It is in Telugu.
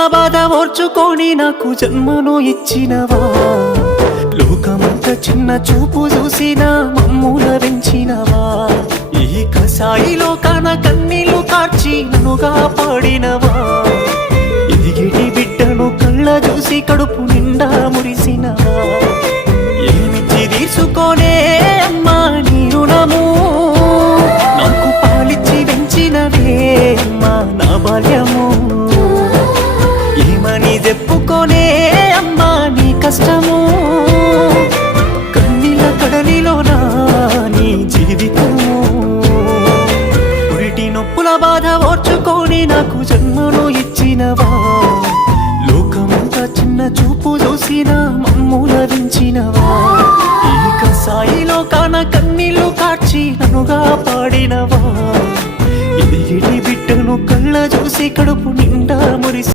నొప్పుల బాధ ఓర్చుకొని నాకు జన్మను ఇచ్చినవా, లోకమంతా చిన్న చూపు చూసిన మమ్ముల పెంచినవా, ఈ కసాయి లోకాన కన్నీళ్లు కార్చి నన్నుగా పాడినవా, ఎదిగిటి బిడ్డను కళ్ళ చూసి కడుపు నిండా మురిసినవా, ఏమిచ్చి తీసుకోనే అమ్మా నీ రుణము, నాకు పాలిచ్చి పెంచినవే అమ్మా నా బాల్యము, ఏమని చెప్పుకోనే అమ్మా నీ కష్టము, కన్నీళ్ళ కడలిలోనా నీ జీవితము, పురిటి నొప్పుల బాధ ఓర్చుకొని నాకు జన్మను ఇచ్చినవా, లోకమంతా చిన్న చూపు చూసిన మమ్ముల వించినవా, ఈ కసాయిలో కాన కన్నీళ్లు కార్చి నన్నుగా పాడినవా, ఎదిగిటి బిడ్డను కళ్ళ చూసి కడుపు నిండా మురిసి